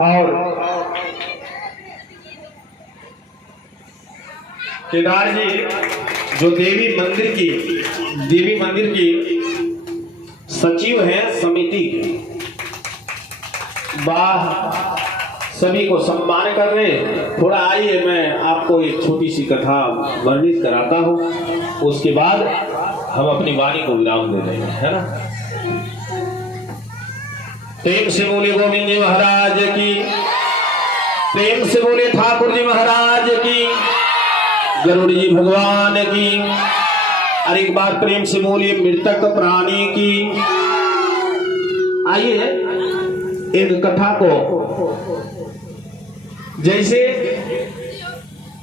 और केदार जी जो देवी मंदिर की सचिव हैं समिति, वाह, सभी को सम्मान कर रहे। थोड़ा आइए, मैं आपको एक छोटी सी कथा वर्णित कराता हूँ, उसके बाद हम अपनी वाणी को विराम दे देंगे, है ना। प्रेम से बोले गोविंद जी महाराज की, प्रेम से बोले ठाकुर जी महाराज की, गरुड़ जी भगवान की, और एक बार प्रेम से बोलिए मृतक प्राणी की। आइए एक कथा को, जैसे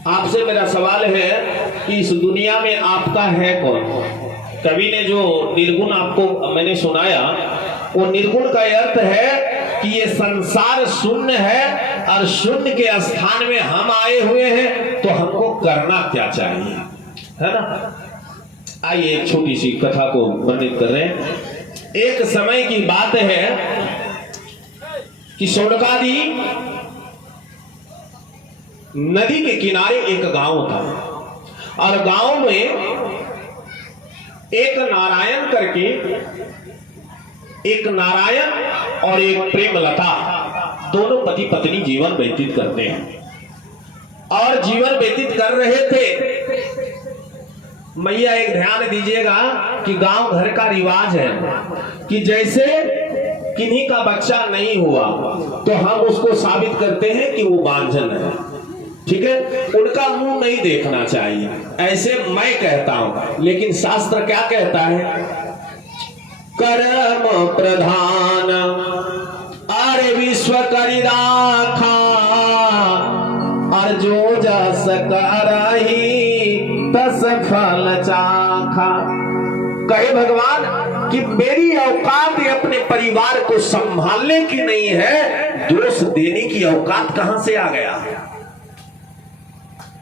आपसे मेरा सवाल है कि इस दुनिया में आपका है कौन। कवि ने जो निर्गुण आपको मैंने सुनाया, वो निर्गुण का अर्थ है कि ये संसार शून्य है और शून्य के स्थान में हम आए हुए हैं, तो हमको करना क्या चाहिए, है ना। आइए एक छोटी सी कथा को वर्णित कर रहे हैं। एक समय की बात है कि सोनकादी नदी के किनारे एक गांव था, और गांव में एक नारायण और एक प्रेमलता, दोनों पति पत्नी जीवन व्यतीत करते हैं। और जीवन व्यतीत कर रहे थे। मैया एक ध्यान दीजिएगा कि गांव घर का रिवाज है कि जैसे किन्हीं का बच्चा नहीं हुआ तो हम उसको साबित करते हैं कि वो बांझन है, ठीक है, उनका मुंह नहीं देखना चाहिए, ऐसे मैं कहता हूं। लेकिन शास्त्र क्या कहता है, कर्म प्रधान अरे विश्व करि राखा, और जो जस करहि तस फल चाखा। कहे भगवान कि मेरी औकात अपने परिवार को संभालने की नहीं है, दोष देने की औकात कहां से आ गया।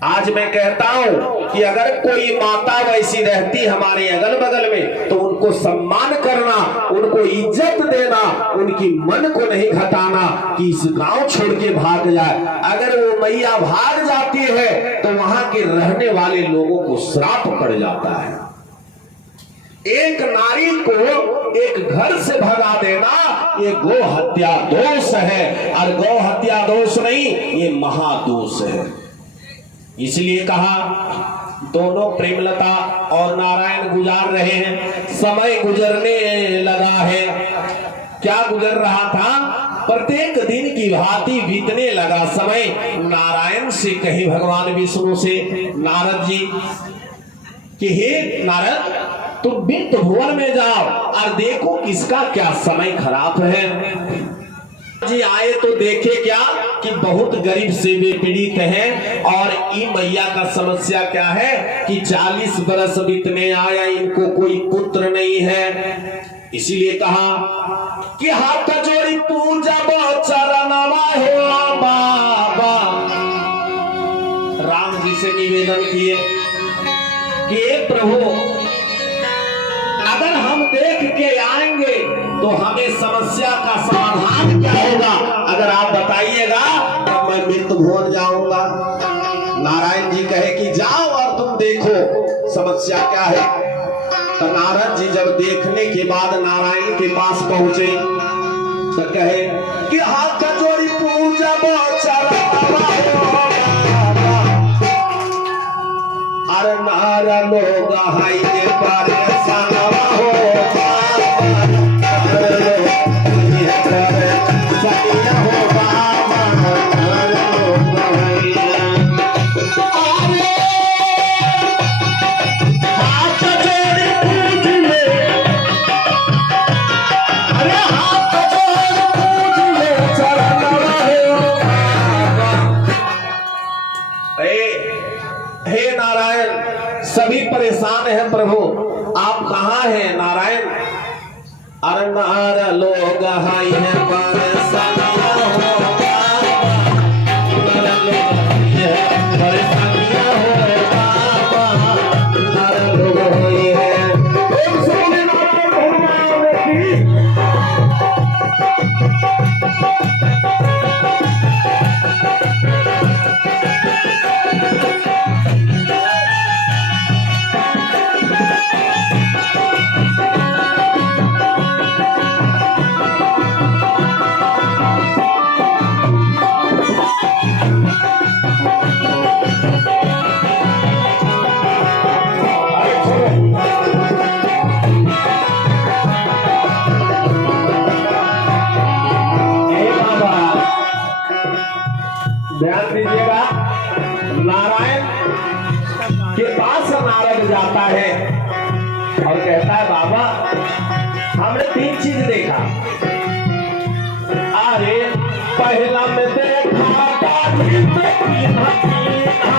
आज मैं कहता हूं कि अगर कोई माता वैसी रहती हमारे अगल बगल में, तो उनको सम्मान करना, उनको इज्जत देना, उनकी मन को नहीं घटाना कि इस गांव छोड़ के भाग जाए। अगर वो मैया भाग जाती है तो वहां के रहने वाले लोगों को श्राप पड़ जाता है। एक नारी को एक घर से भगा देना, ये गौ हत्या दोष है, और गौ हत्या दोष नहीं, ये महादोष है। इसलिए कहा दोनों प्रेमलता और नारायण गुजार रहे हैं, समय गुजरने लगा है। क्या गुजर रहा था, प्रत्येक दिन की भांति बीतने लगा समय। नारायण से कहे भगवान विष्णु से, नारद जी कि हे नारद, तुम वित्त भुवन में जाओ और देखो किसका क्या समय खराब है। जी आए तो देखे क्या कि बहुत गरीब से वे पीड़ित हैं, और ई मैया का समस्या क्या है कि 40 बरस बीतने आया, इनको कोई पुत्र नहीं है। इसीलिए कहा कि हाथ जोड़ी पूजा चरणवा हो बाबा। राम जी से निवेदन किए कि प्रभु, अगर हम देख के आएंगे तो हमें समस्या का समाधान क्या होगा, अगर आप बताइएगा तब मैं मृत्यु भुवन जाऊंगा। नारायण जी कहे कि जाओ और तुम देखो समस्या क्या है। तो नारद जी जब देखने के बाद नारायण के पास पहुंचे तो कहे कि हाथ जोड़ी पूजा अरे नारा लोग हाई के परेशान हो। सभी परेशान हैं प्रभु, आप कहाँ हैं नारायण। अरे नारा लोग हाई हैं परेशान हो। ध्यान दीजिएगा, नारायण के पास नारद जाता है और कहता है बाबा हमने 3 चीज देखा। अरे पहला में देखा दाढ़ी में पीना पीना,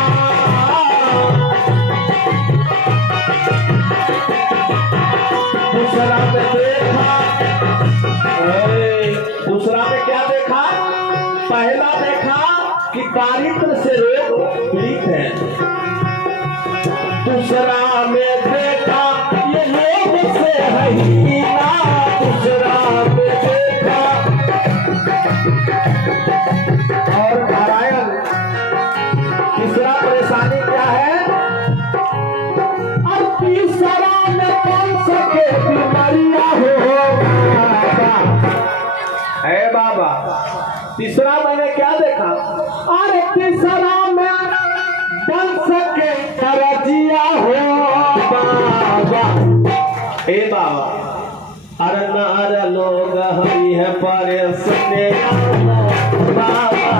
दूसरा में देखा, दूसरा में क्या देखा? पहला देखा कि दारिद्र से रोग पीड़ित है, दूसरा में देखा ये लोग से है हीना, दूसरा में देखा और नारायण तीसरा परेशानी क्या है? और तीसरा में कौन सके बीमारियां हो बाबा। तीसरा मैंने क्या देखा? अरे तीसरा में बन सके करजिया हो बाबा। ए बाबा अरे नार लोग हमी है परेशान बाबा।